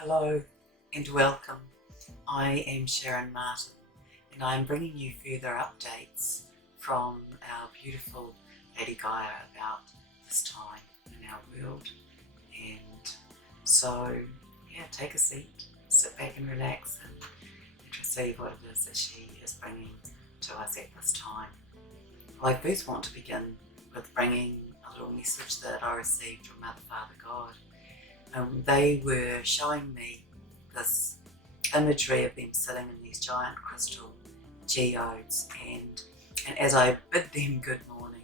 Hello and welcome. I am Sharron Martin and I am bringing you further updates from our beautiful Lady Gaia about this time in our world. And so, take a seat, sit back and relax and receive what it is that she is bringing to us at this time. Well, I first want to begin with bringing a little message that I received from Mother, Father, God. They were showing me this imagery of them sitting in these giant crystal geodes, and as I bid them good morning,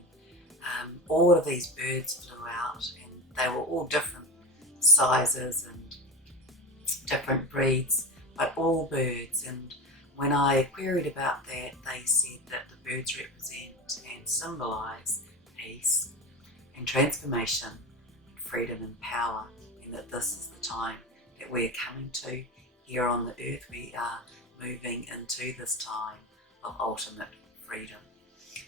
all of these birds flew out, and they were all different sizes and different breeds, but all birds. And when I queried about that, they said that the birds represent and symbolise peace and transformation, freedom and power, and that this is the time that we're coming to here on the earth. We are moving into this time of ultimate freedom.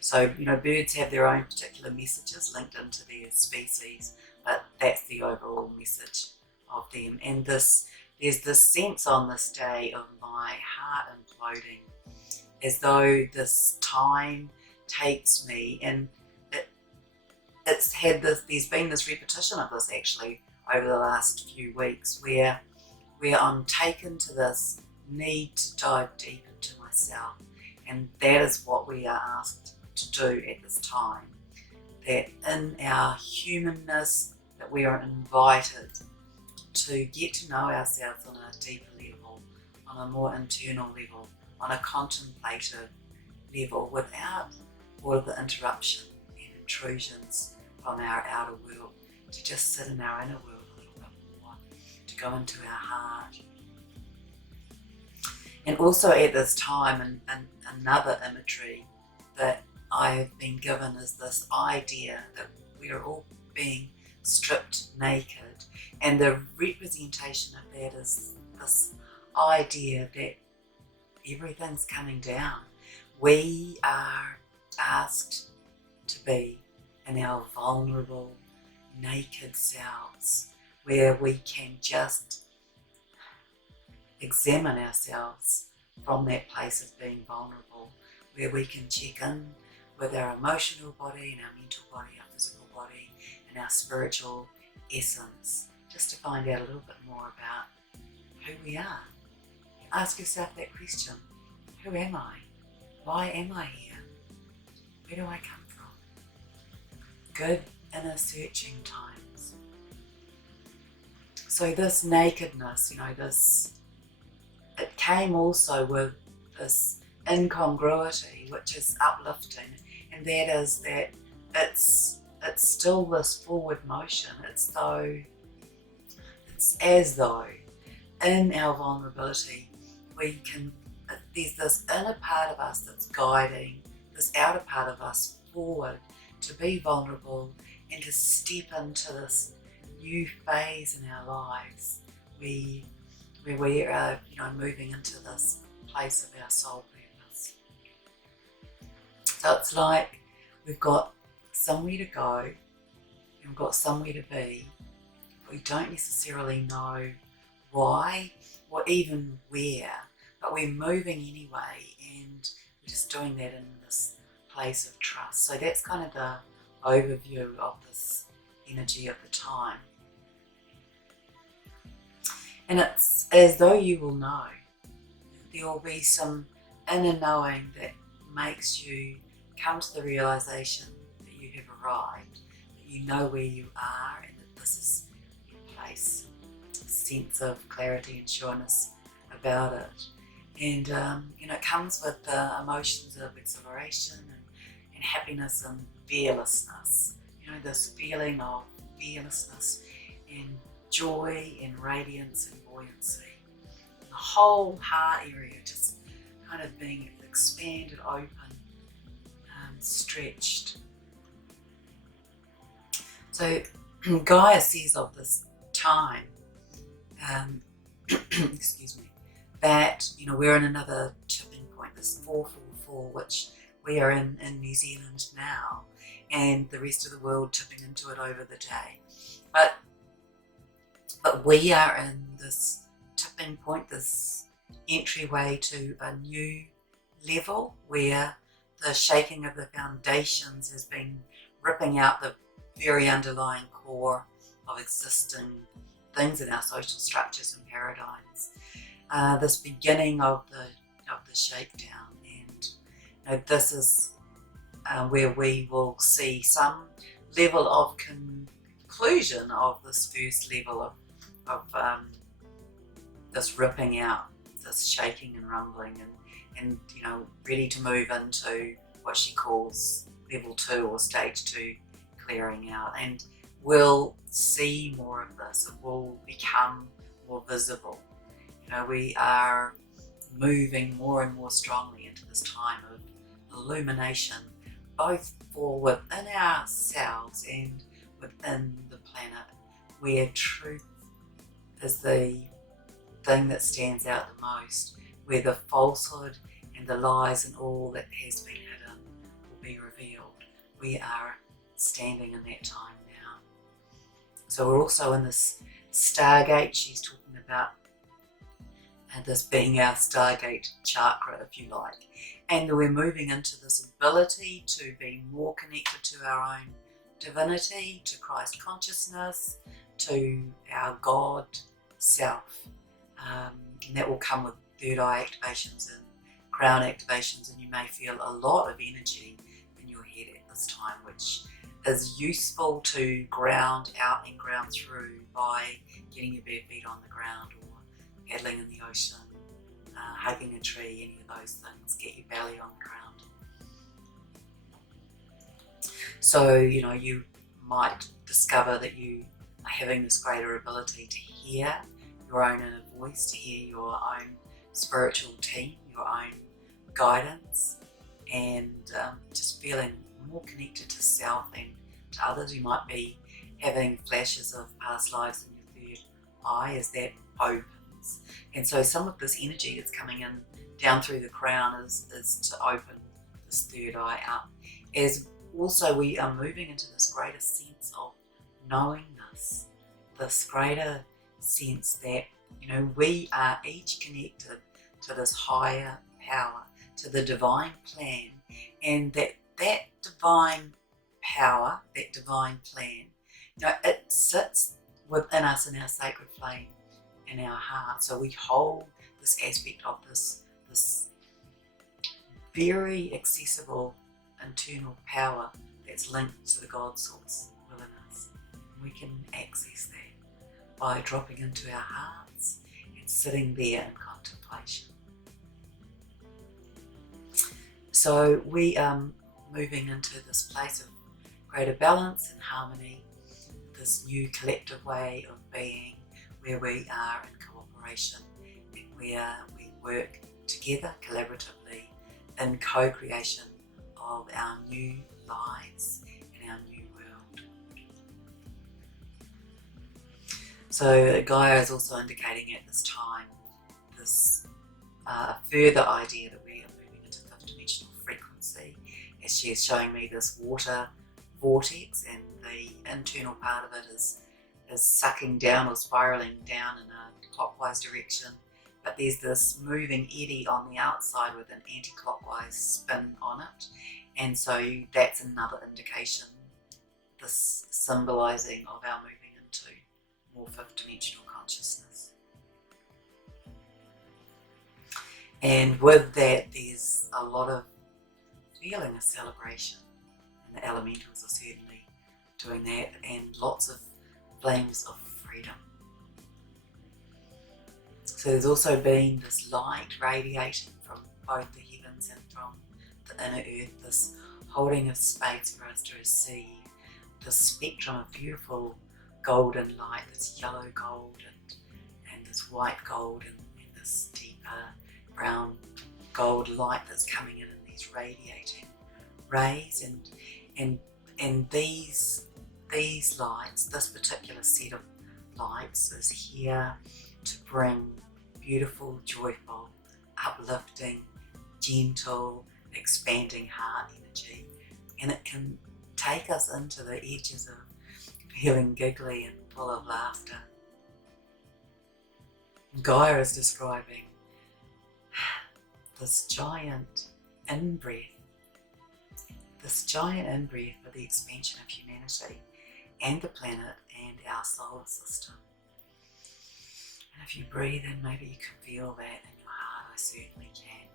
So, birds have their own particular messages linked into their species, but that's the overall message of them. And there's this sense on this day of my heart imploding, as though this time takes me, and there's been this repetition of this actually over the last few weeks, where I'm taken to this need to dive deep into myself, and that is what we are asked to do at this time. That in our humanness, that we are invited to get to know ourselves on a deeper level, on a more internal level, on a contemplative level, without all of the interruption and intrusions from our outer world, to just sit in our inner world a little bit more, to go into our heart. And also at this time, and another imagery that I have been given is this idea that we are all being stripped naked, and the representation of that is this idea that everything's coming down. We are asked to be in our vulnerable, naked selves, where we can just examine ourselves from that place of being vulnerable, where we can check in with our emotional body and our mental body, our physical body and our spiritual essence, just to find out a little bit more about who we are. Ask yourself that question: who am I? Why am I here? Where do I come from? Good inner searching times. So this nakedness, it came also with this incongruity, which is uplifting, and that is that it's still this forward motion. It's as though in our vulnerability there's this inner part of us that's guiding this outer part of us forward to be vulnerable and to step into this new phase in our lives where we are moving into this place of our soul purpose. So it's like we've got somewhere to go and we've got somewhere to be, but we don't necessarily know why or even where, but we're moving anyway, and we're just doing that in this place of trust. So that's kind of the overview of this energy of the time. And it's as though you will know. There will be some inner knowing that makes you come to the realization that you have arrived, that you know where you are, and that this is your place. A sense of clarity and sureness about it. And it comes with the emotions of exhilaration and happiness and fearlessness. This feeling of fearlessness and joy and radiance and buoyancy. The whole heart area just kind of being expanded, open, stretched. So Gaia says of this time, excuse me, that we're in another tipping point, this 444, which we are in New Zealand now, and the rest of the world tipping into it over the day. But we are in this tipping point, this entryway to a new level where the shaking of the foundations has been ripping out the very underlying core of existing things in our social structures and paradigms. This beginning of the shakedown, and this is where we will see some level of conclusion of this first level of this ripping out, this shaking and rumbling, and ready to move into what she calls level 2 or stage 2 clearing out. And we'll see more of this. It will become more visible. We are moving more and more strongly into this time of illumination, both for within ourselves and within the planet, where truth is the thing that stands out the most, where the falsehood and the lies and all that has been hidden will be revealed. We are standing in that time now. So we're also in this Stargate. She's talking about this being our Stargate chakra, if you like. And we're moving into this ability to be more connected to our own divinity, to Christ consciousness, to our God self. And that will come with third eye activations and crown activations, and you may feel a lot of energy in your head at this time, which is useful to ground out and ground through by getting your bare feet on the ground or paddling in the ocean, hugging a tree, any of those things. Get your belly on the ground. So, you might discover that you are having this greater ability to hear your own inner voice, to hear your own spiritual team, your own guidance, and just feeling more connected to self and to others. You might be having flashes of past lives in your third eye as that opens. And so some of this energy that's coming in down through the crown is to open this third eye up. As also we are moving into this greater sense of knowingness, this greater sense that we are each connected to this higher power, to the divine plan, and that divine power, that divine plan, it sits within us in our sacred flame in our heart. So we hold this aspect of this very accessible internal power that's linked to the God source within us. We can access that by dropping into our hearts and sitting there in contemplation. So we are moving into this place of greater balance and harmony, this new collective way of being, where we are in cooperation and where we work together collaboratively in co-creation of our new lives and our new world. So Gaia is also indicating at this time this further idea that we are moving into fifth dimensional frequency, as she is showing me this water vortex, and the internal part of it is sucking down or spiraling down in a clockwise direction, but there's this moving eddy on the outside with an anti-clockwise spin on it, and so that's another indication, this symbolizing of our moving into more fifth dimensional consciousness. And with that, there's a lot of feeling a celebration, and the elementals are certainly doing that, and lots of flames of freedom. So there's also been this light radiating from both the heavens and from the inner earth, this holding of space for us to receive this spectrum of beautiful golden light, this yellow gold and this white gold and this deeper brown gold light that's coming in these radiating rays, and these lights, this particular set of lights is here to bring beautiful, joyful, uplifting, gentle, expanding heart energy, and it can take us into the edges of feeling giggly and full of laughter. Gaia is describing this giant in-breath, for the expansion of humanity and the planet and our solar system. And if you breathe in, maybe you can feel that in your heart. I certainly can.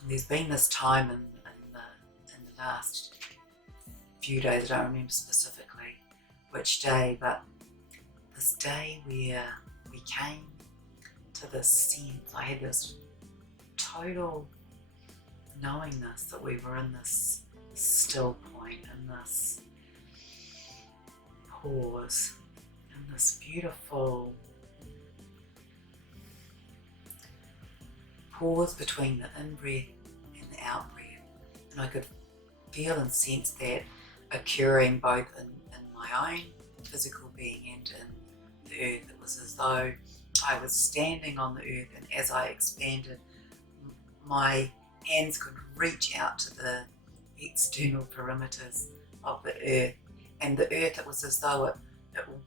And there's been this time in the last few days, I don't remember specifically which day, but this day where we came to this sense, I had this total knowingness that we were in this still point, in this pause, in this beautiful pause between the in-breath and the out-breath. And I could feel and sense that occurring both in my own physical being and in the earth. It was as though I was standing on the earth, and as I expanded, my hands could reach out to the external perimeters of the earth, and the earth, it was as though it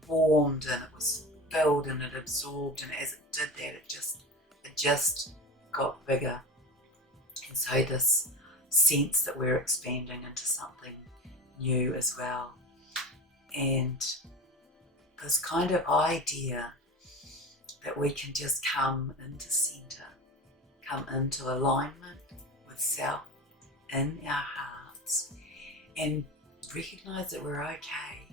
warmed and it was filled and it absorbed, and as it did that, it just got bigger. And so this sense that we're expanding into something new as well, and this kind of idea that we can just come into center, come into alignment with self in our hearts, and recognize that we're okay.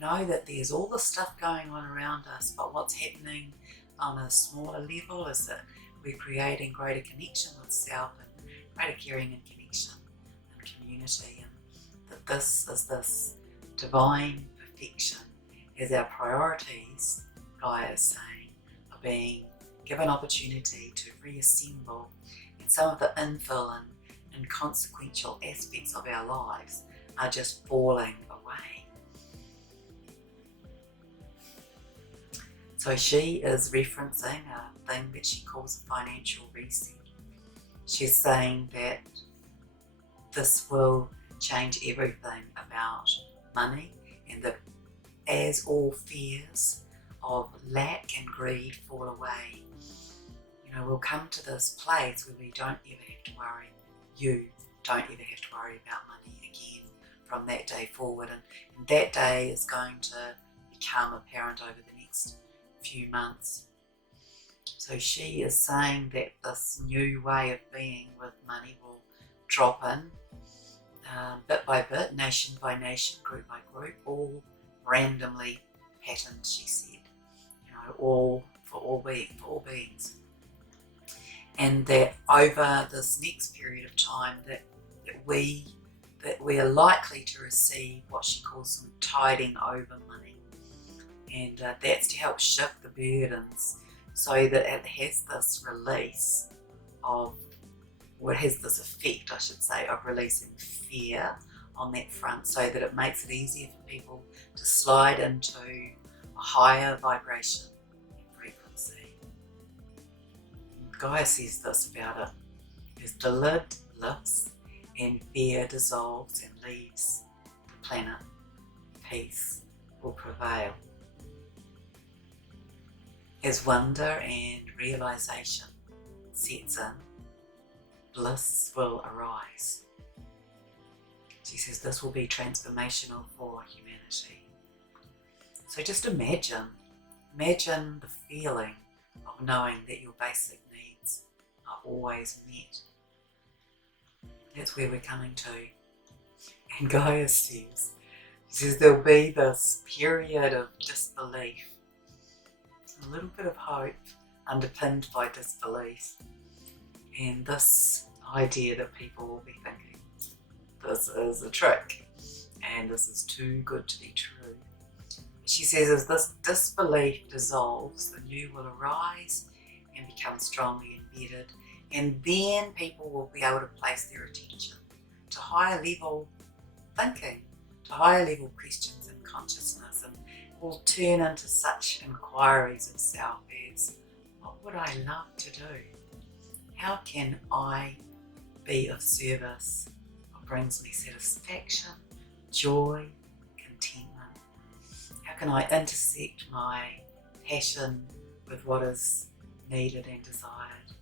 Know that there's all this stuff going on around us, but what's happening on a smaller level is that we're creating greater connection with self and greater caring and connection and community, and that this is this divine perfection as our priorities, Gaia is saying, are being given opportunity to reassemble, and some of the infill and inconsequential aspects of our lives are just falling away. So she is referencing a thing that she calls a financial reset. She's saying that this will change everything about money, and that as all fears of lack and greed fall away, we'll come to this place where we don't ever have to worry. You don't ever have to worry about money again from that day forward, and that day is going to become apparent over the next few months. So she is saying that this new way of being with money will drop in bit by bit, nation by nation, group by group, all randomly patterned, she said, all for all beings, and that over this next period of time that we are likely to receive what she calls some tiding over money, and that's to help shift the burdens so that it has this release of, or it has this effect, I should say, of releasing fear on that front, so that it makes it easier for people to slide into a higher vibration and frequency. Gaia says this about it: as the lid lifts and fear dissolves and leaves the planet, peace will prevail. As wonder and realization sets in, bliss will arise. She says this will be transformational for humanity. So just imagine the feeling of knowing that your basic needs are always met. That's where we're coming to. And Gaia says there'll be this period of disbelief, a little bit of hope underpinned by disbelief, and this idea that people will be thinking, this is a trick and this is too good to be true. She says as this disbelief dissolves, the new will arise and become strongly embedded, and then people will be able to place their attention to higher level thinking, to higher level questions and consciousness, and will turn into such inquiries of self as, what would I love to do? How can I be of service? What brings me satisfaction, joy, contentment? How can I intersect my passion with what is needed and desired.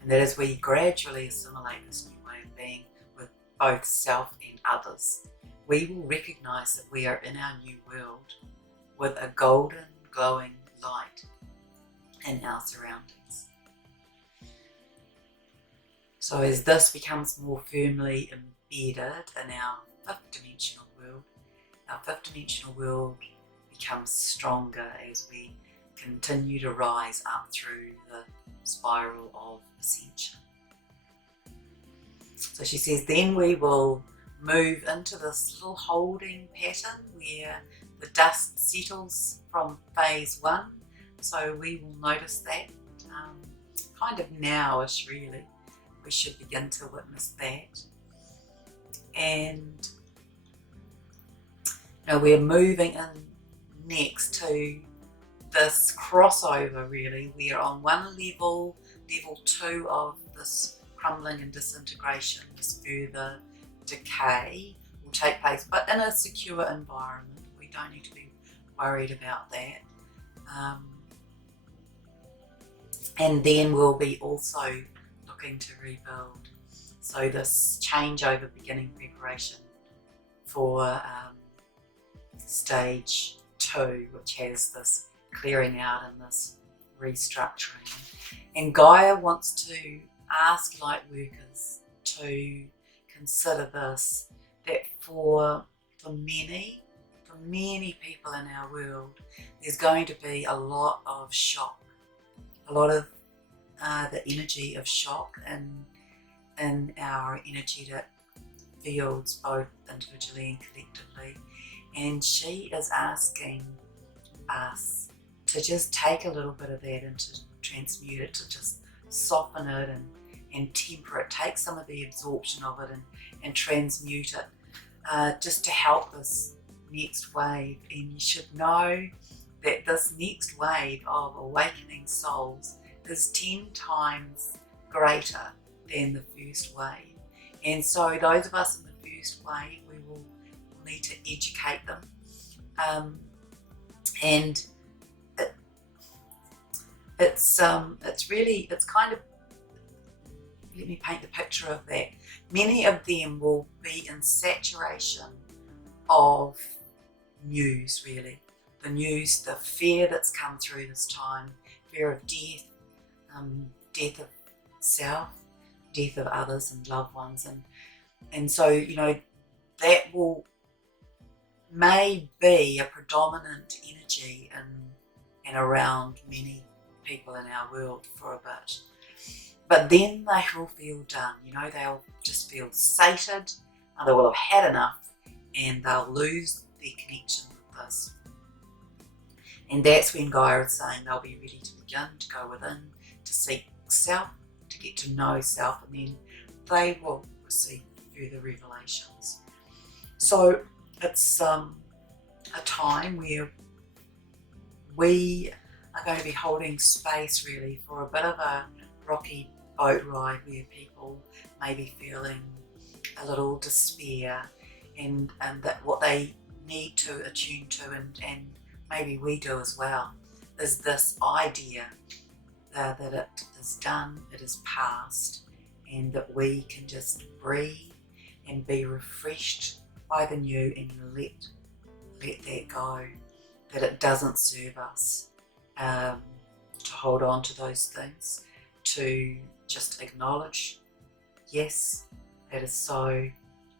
And that as we gradually assimilate this new way of being with both self and others, we will recognize that we are in our new world with a golden, glowing light in our surroundings. So as this becomes more firmly embedded in our fifth dimensional world, our fifth dimensional world becomes stronger as we continue to rise up through the spiral of ascension. So she says, then we will move into this little holding pattern where the dust settles from phase 1. So we will notice that kind of nowish, really. We should begin to witness that. And we're moving in next to this crossover, really. We're on one level, level 2 of this crumbling and disintegration, this further decay will take place, but in a secure environment. We don't need to be worried about that. And then we'll be also looking to rebuild. So this changeover beginning preparation for stage 2, which has this clearing out and this restructuring. And Gaia wants to ask light workers to consider this, that for many people in our world, there's going to be a lot of shock, a lot of the energy of shock in our energetic fields, both individually and collectively. And she is asking us to just take a little bit of that and to transmute it, to just soften it and temper it, take some of the absorption of it and transmute it, just to help this next wave. And you should know that this next wave of awakening souls is 10 times greater than the first wave. And so those of us in the first wave, we will need to educate them. And it's kind of, let me paint the picture of that. Many of them will be in saturation of news, really. The news, the fear that's come through this time, fear of death, death of self, death of others and loved ones. And so, that may be a predominant energy in and around many people in our world for a bit. But then they will feel done, they'll just feel sated, and they will have had enough, and they'll lose their connection with this. And that's when Gaia is saying they'll be ready to begin to go within, to seek self, to get to know self, and then they will receive further revelations. So it's a time where we are going to be holding space, really, for a bit of a rocky boat ride where people may be feeling a little despair, and that what they need to attune to, and maybe we do as well, is this idea that it is done, it is past, and that we can just breathe and be refreshed by the new, and let that go, that it doesn't serve us to hold on to those things, to just acknowledge, yes, that is so,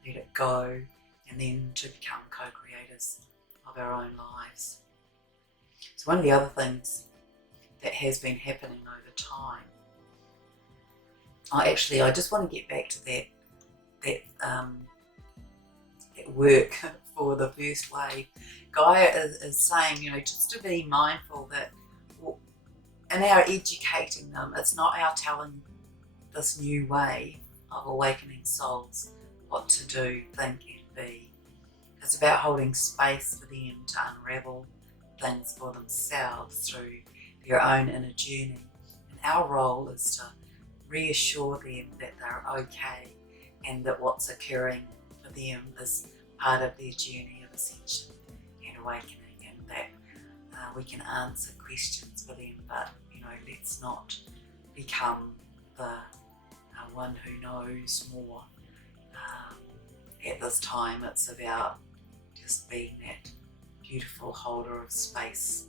let it go, and then to become co-creators of our own lives. So one of the other things that has been happening over time, I just want to get back to that work for the first wave. Gaia is saying, just to be mindful that in our educating them, it's not our telling this new wave of awakening souls what to do, think and be. It's about holding space for them to unravel things for themselves through their own inner journey. And our role is to reassure them that they're okay, and that what's occurring for them is part of their journey of ascension and awakening, and that we can answer questions for them, but let's not become the one who knows more. At this time, it's about just being that beautiful holder of space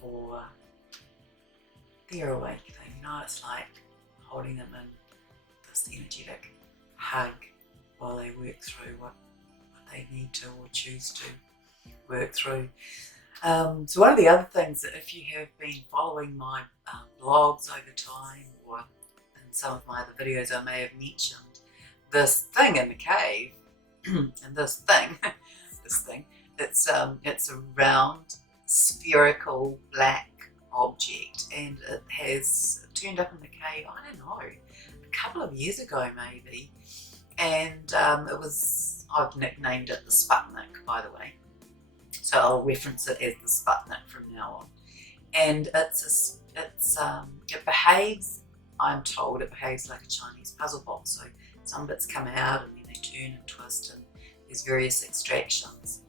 for their awakening. It's like holding them in this energetic hug while they work through what they need to or choose to work through. So one of the other things that, if you have been following my blogs over time, or in some of my other videos, I may have mentioned this thing in the cave, and this thing, it's a round, spherical, black object, and it has turned up in the cave, I don't know, a couple of years ago maybe, and I've nicknamed it the Sputnik, by the way. So I'll reference it as the Sputnik from now on. And it behaves, I'm told, it behaves like a Chinese puzzle box. So some bits come out and then they turn and twist, and there's various extractions.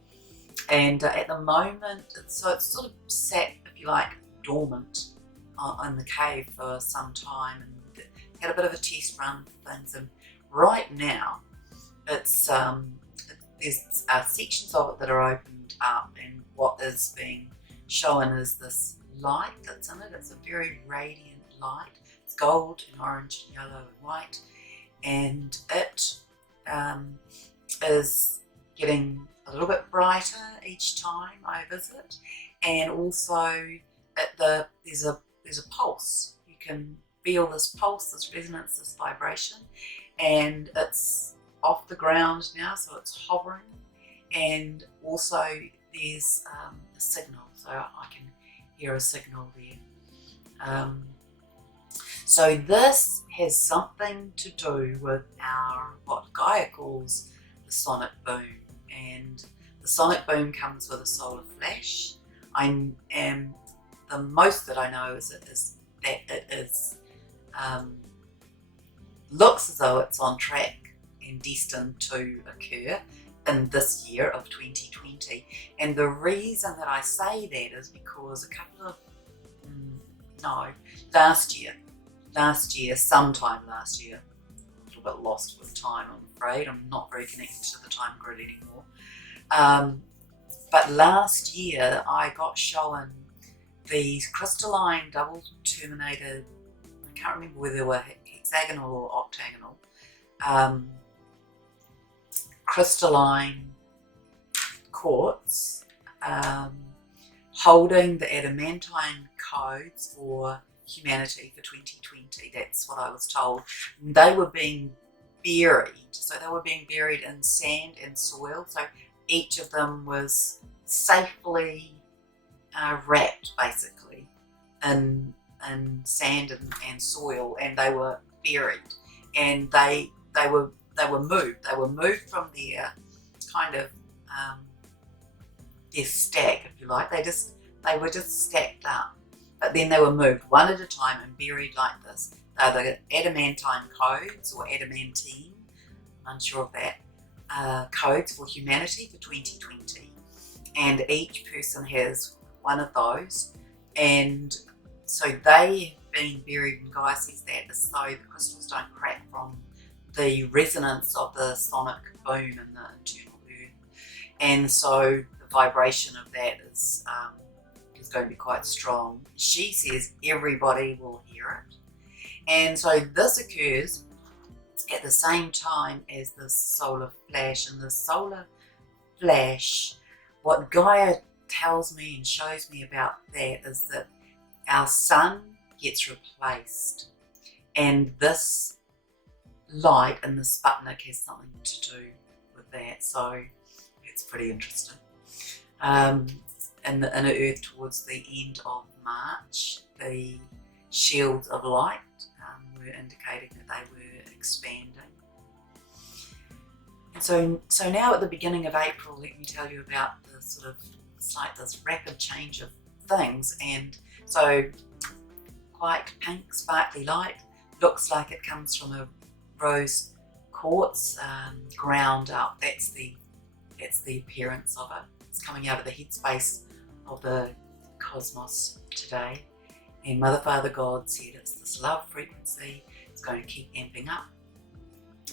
And at the moment, it's sort of sat, if you like, dormant in the cave for some time, and had a bit of a test run for things. And right now, there's sections of it that are opened up, and what is being shown is this light that's in it. It's a very radiant light. It's gold and orange and yellow and white, and it is getting a little bit brighter each time I visit. And also there's a pulse. You can feel this pulse, this resonance, this vibration, and it's off the ground now, so it's hovering. And also there's a signal, so I can hear a signal there. So this has something to do with what Gaia calls the sonic boom, and the sonic boom comes with a solar flash. The most that I know is that it is looks as though it's on track and destined to occur in this year of 2020. And the reason that I say that is because sometime last year, a little bit lost with time, I'm afraid. I'm not very connected to the time grid anymore. But last year I got shown these crystalline double terminated, I can't remember whether they were hexagonal or octagonal, crystalline quartz holding the adamantine codes for humanity for 2020. That's what I was told. They were being buried, so they were being buried in sand and soil, so each of them was safely wrapped basically in sand and soil, and they were buried, and they were moved from their kind of their stack, if you like. They were just stacked up, but then they were moved one at a time and buried like this. They're the adamantine codes, or adamantine, I'm unsure of that, codes for humanity for 2020, and each person has one of those. And so they have been buried, and Gaia says that as though the crystals don't crack from the resonance of the sonic boom in the internal earth, and so the vibration of that is going to be quite strong. She says everybody will hear it, and so this occurs at the same time as the solar flash. And the solar flash, what Gaia tells me and shows me about that is that our sun gets replaced, and this light in the Sputnik has something to do with that. So it's pretty interesting. In the inner earth, towards the end of March, the shields of light were indicating that they were expanding. And so now at the beginning of April, let me tell you about the sort of, it's like this rapid change of things. And so quite pink, sparkly light, looks like it comes from a rose quartz ground up. That's the appearance of it. It's coming out of the headspace of the cosmos today. And Mother, Father, God said it's this love frequency. It's going to keep amping up.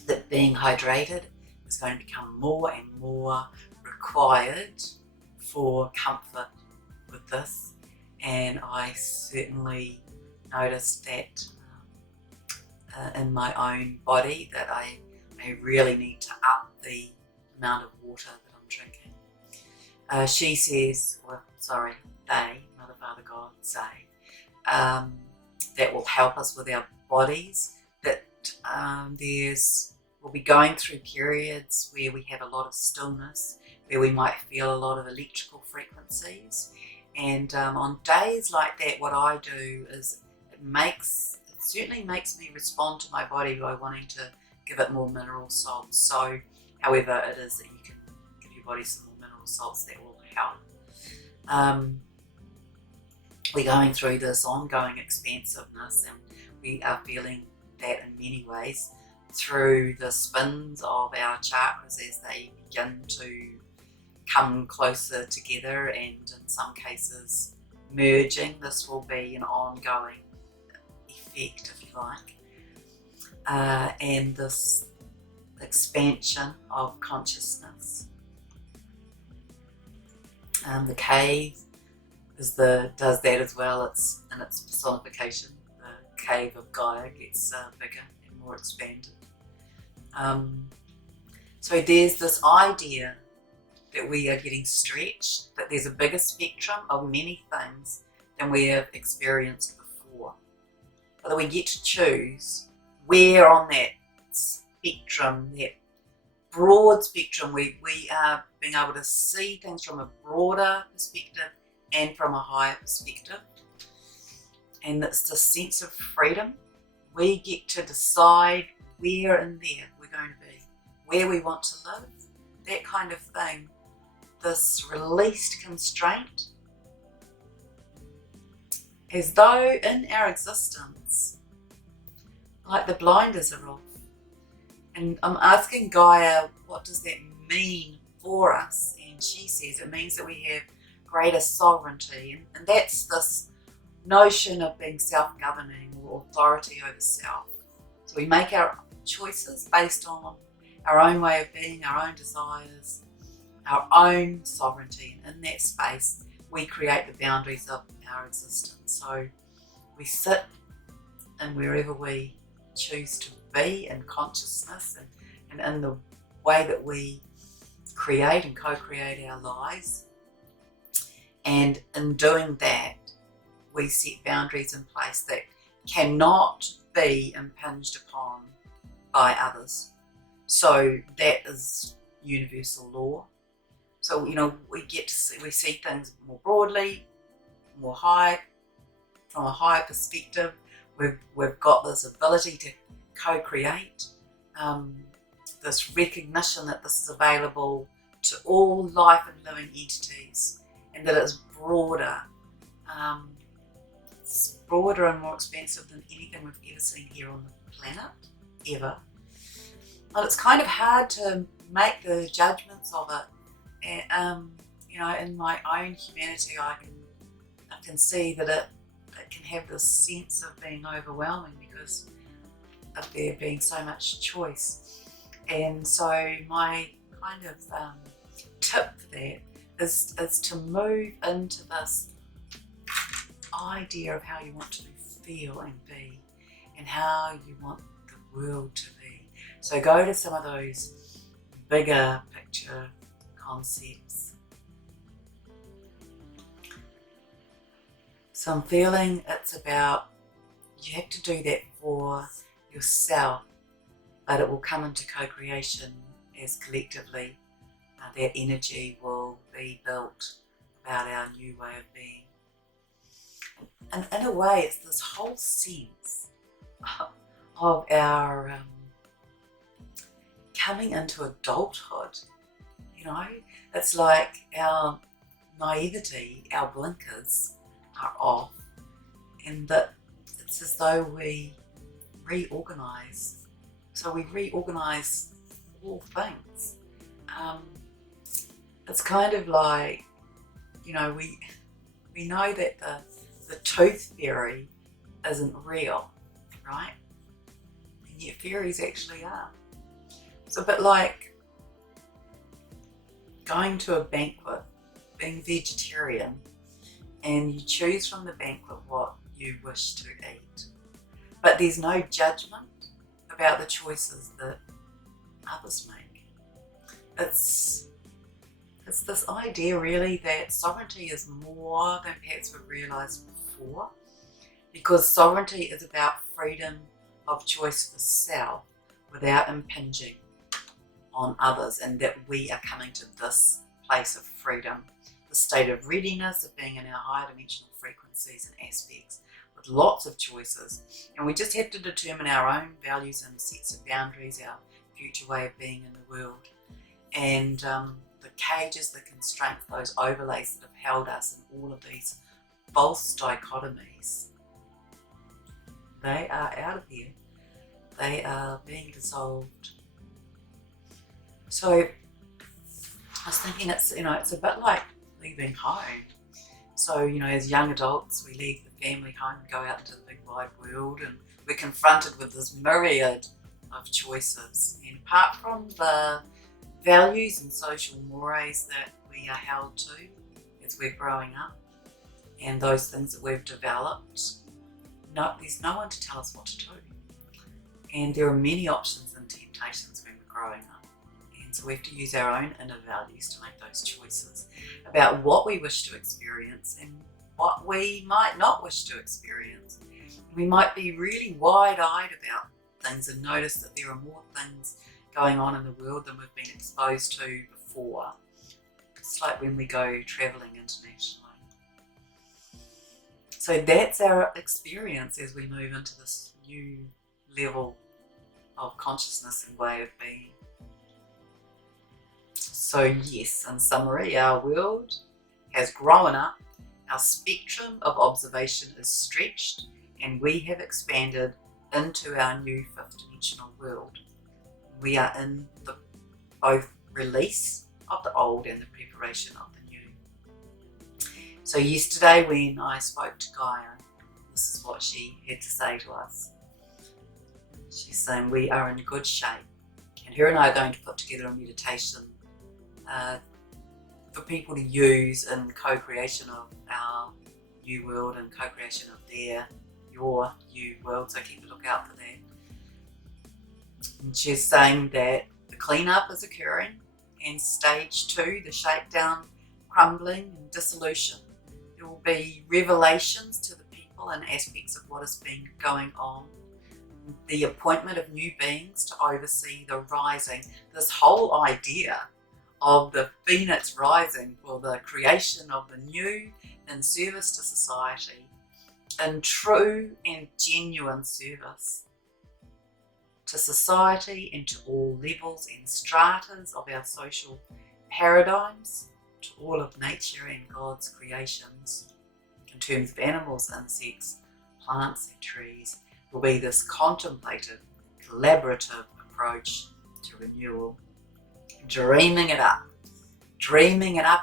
That being hydrated is going to become more and more required for comfort with this. And I certainly noticed that in my own body that I really need to up the amount of water that I'm drinking. She says, they, Mother, Father, God, say, that will help us with our bodies, that we'll be going through periods where we have a lot of stillness, where we might feel a lot of electrical frequencies. And on days like that, what I do is it certainly makes me respond to my body by wanting to give it more mineral salts. So however it is that you can give your body some more mineral salts, that will help. We're going through this ongoing expansiveness, and we are feeling that in many ways through the spins of our chakras as they begin to come closer together, and in some cases merging. This will be an ongoing effect, if you like, and this expansion of consciousness. The cave does that as well. It's in its personification. The cave of Gaia gets bigger and more expanded. So there's this idea that we are getting stretched, that there's a bigger spectrum of many things than we have experienced before, but that we get to choose where on that spectrum, that broad spectrum, we are being able to see things from a broader perspective and from a higher perspective. And it's the sense of freedom. We get to decide where in there we're going to be, where we want to live, that kind of thing. This released constraint, as though in our existence, like the blinders are off. And I'm asking Gaia, what does that mean for us? And she says it means that we have greater sovereignty, and that's this notion of being self-governing or authority over self. So we make our choices based on our own way of being, our own desires, our own sovereignty, and in that space we create the boundaries of our existence. So we sit in wherever we choose to be in consciousness, and in the way that we create and co-create our lives. And in doing that, we set boundaries in place that cannot be impinged upon by others. So that is universal law. So, we see things more broadly, more high, from a higher perspective. We've got this ability to co-create, this recognition that this is available to all life and living entities, and that it's broader. It's broader and more expansive than anything we've ever seen here on the planet, ever. But it's kind of hard to make the judgments of it. And, in my own humanity, I can see that it can have this sense of being overwhelming because of there being so much choice. And so my kind of tip for that is to move into this idea of how you want to feel and be, and how you want the world to be. So go to some of those bigger picture concepts. So I'm feeling it's about, you have to do that for yourself, but it will come into co-creation as collectively that energy will be built about our new way of being. And in a way, it's this whole sense of our coming into adulthood. It's like our naivety, our blinkers are off, and that it's as though we reorganize. So we reorganize all things. It's kind of like, we We know that the tooth fairy isn't real, right? And yet fairies actually are. It's a bit like going to a banquet, being vegetarian, and you choose from the banquet what you wish to eat. But there's no judgment about the choices that others make. It's this idea really that sovereignty is more than perhaps we've realised before, because sovereignty is about freedom of choice for self without impinging on others, and that we are coming to this place of freedom, the state of readiness of being in our higher dimensional frequencies and aspects with lots of choices, and we just have to determine our own values and sets of boundaries, our future way of being in the world. And the cages, the constraints, those overlays that have held us in all of these false dichotomies, they are out of here. They are being dissolved. So I was thinking it's a bit like leaving home. So, as young adults, we leave the family home and go out into the big wide world, and we're confronted with this myriad of choices. And apart from the values and social mores that we are held to as we're growing up, and those things that we've developed, there's no one to tell us what to do. And there are many options and temptations when we're growing up. And so we have to use our own inner values to make those choices about what we wish to experience and what we might not wish to experience. We might be really wide-eyed about things and notice that there are more things going on in the world than we've been exposed to before. It's like when we go travelling internationally. So that's our experience as we move into this new level of consciousness and way of being. So yes, in summary, our world has grown up, our spectrum of observation is stretched, and we have expanded into our new fifth dimensional world. We are in the both release of the old and the preparation of the new. So yesterday when I spoke to Gaia, this is what she had to say to us. She's saying we are in good shape, and her and I are going to put together a meditation for people to use in co-creation of our new world and co-creation of your new world, so keep a lookout for that. And she's saying that the cleanup is occurring, and stage 2, the shakedown, crumbling and dissolution. There will be revelations to the people and aspects of what has been going on. The appointment of new beings to oversee the rising. This whole idea of the phoenix rising for the creation of the new in service to society, in true and genuine service to society and to all levels and stratas of our social paradigms, to all of nature and God's creations, in terms of animals, insects, plants and trees, will be this contemplative, collaborative approach to renewal. Dreaming it up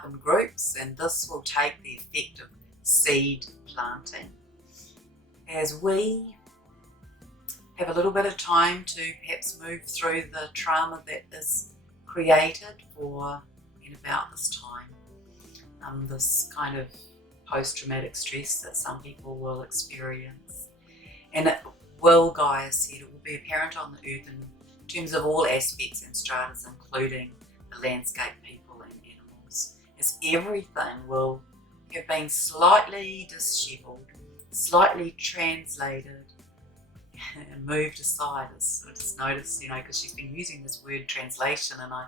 in groups, and this will take the effect of seed planting. As we have a little bit of time to perhaps move through the trauma that is created for in about this time, this kind of post-traumatic stress that some people will experience. And it will, Gaia said, it will be apparent on the earth in terms of all aspects and stratas, including the landscape, people and animals, as everything will have been slightly dishevelled, slightly translated and moved aside. I just noticed, because she's been using this word translation, and I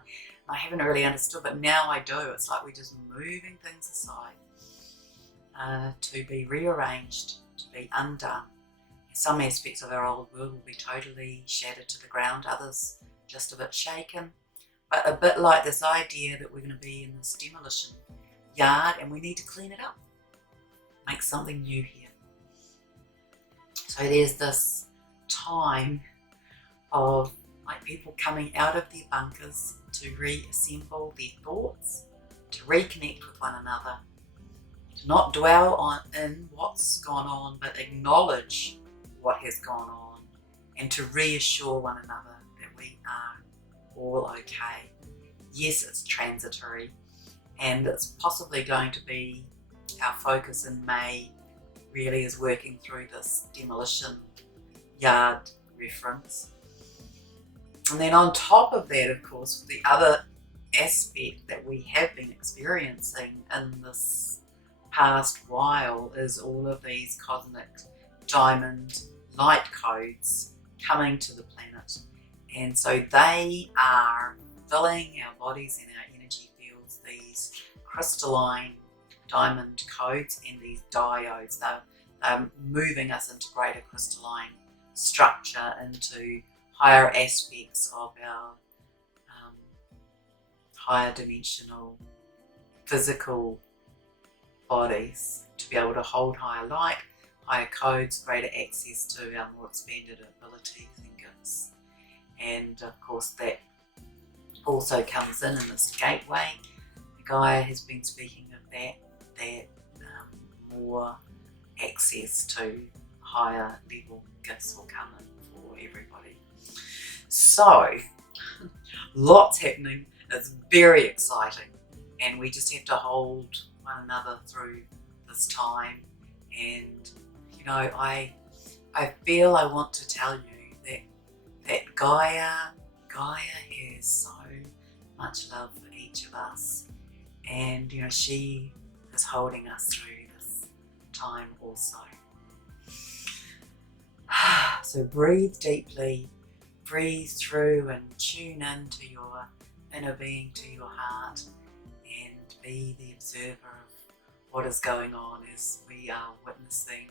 haven't really understood, but now I do. It's like we're just moving things aside to be rearranged, to be undone. Some aspects of our old world will be totally shattered to the ground, others just a bit shaken, but a bit like this idea that we're going to be in this demolition yard and we need to clean it up, make something new here. So there's this time of like people coming out of their bunkers to reassemble their thoughts, to reconnect with one another, to not dwell in what's gone on, but acknowledge what has gone on, and to reassure one another that we are all okay. Yes, it's transitory, and it's possibly going to be our focus in May really is working through this demolition yard reference. And then on top of that, of course, the other aspect that we have been experiencing in this past while is all of these cosmic diamond light codes coming to the planet. And so they are filling our bodies and our energy fields, these crystalline diamond codes and these diodes. They're moving us into greater crystalline structure, into higher aspects of our higher dimensional physical bodies, to be able to hold higher light, higher codes, greater access to our more expanded abilities and gifts. And of course that also comes in this gateway. Gaia has been speaking of that more access to higher level gifts will come in for everybody. So lots happening. It's very exciting, and we just have to hold one another through this time. And you know, I feel I want to tell you that Gaia has so much love for each of us, and you know, she is holding us through this time also. So breathe deeply, breathe through and tune into your inner being, to your heart, and be the observer of what is going on as we are witnessing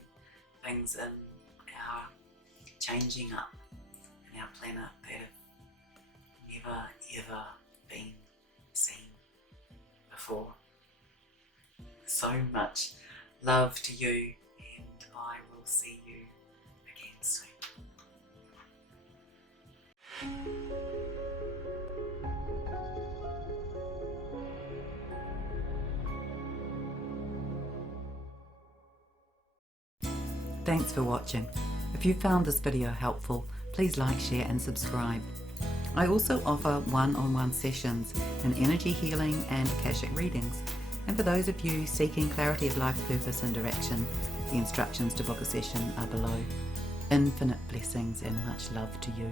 things in our changing up in our planet that have never ever been seen before. So much love to you, and I will see you again soon. Thanks for watching. If you found this video helpful, please like, share and subscribe. I also offer one-on-one sessions in energy healing and Akashic readings. And for those of you seeking clarity of life purpose and direction, the instructions to book a session are below. Infinite blessings and much love to you.